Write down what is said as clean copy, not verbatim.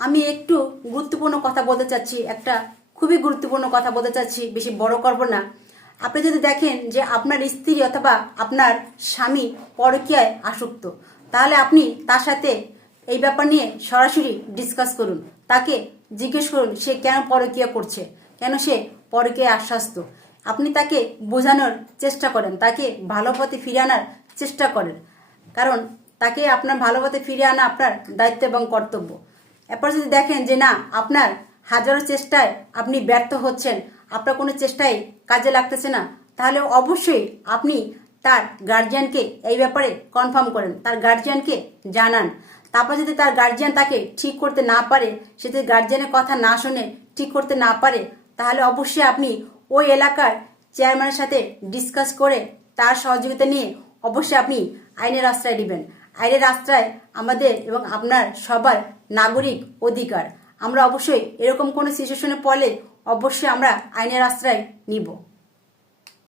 আমি একটু গুরুত্বপূর্ণ কথা বলতে চাচ্ছি, একটা খুবই গুরুত্বপূর্ণ কথা বলতে চাচ্ছি, বেশি বড় করব না। আপনি যদি দেখেন যে আপনার স্ত্রী অথবা আপনার স্বামী পরকীয়ায় আসক্ত, তাহলে আপনি তার সাথে এই ব্যাপার নিয়ে সরাসরি ডিসকাস করুন। তাকে জিজ্ঞেস করুন সে কেন পরকীয়া করছে, কেন সে পরকীয়ায় আশ্বাস্ত। আপনি তাকে বোঝানোর চেষ্টা করেন, তাকে ভালো পথে ফিরে আনার চেষ্টা করেন, কারণ তাকে আপনার ভালো পথে ফিরে আনা আপনার দায়িত্ব এবং কর্তব্য। এরপর যদি দেখেন যে না, আপনার হাজারো চেষ্টায় আপনি ব্যর্থ হচ্ছেন, আপনার কোনো চেষ্টাই কাজে লাগতেছে না, তাহলে অবশ্যই আপনি তার গার্জিয়ানকে এই ব্যাপারে কনফার্ম করেন, তার গার্জিয়ানকে জানান। তারপর যদি তার গার্জিয়ান তাকে ঠিক করতে না পারে, সে যদি গার্জিয়ানের কথা না শুনে ঠিক করতে না পারে, তাহলে অবশ্যই আপনি ওই এলাকার চেয়ারম্যানের সাথে ডিসকাস করে তার সহযোগিতা নিয়ে অবশ্যই আপনি আইনের আশ্রয় নেবেন। আইনের আশ্রয় আমাদের এবং আপনার সবার নাগরিক অধিকার। আমরা অবশ্যই এরকম কোনো সিচুয়েশনে পড়লে অবশ্যই আমরা আইনের আশ্রয় নিব।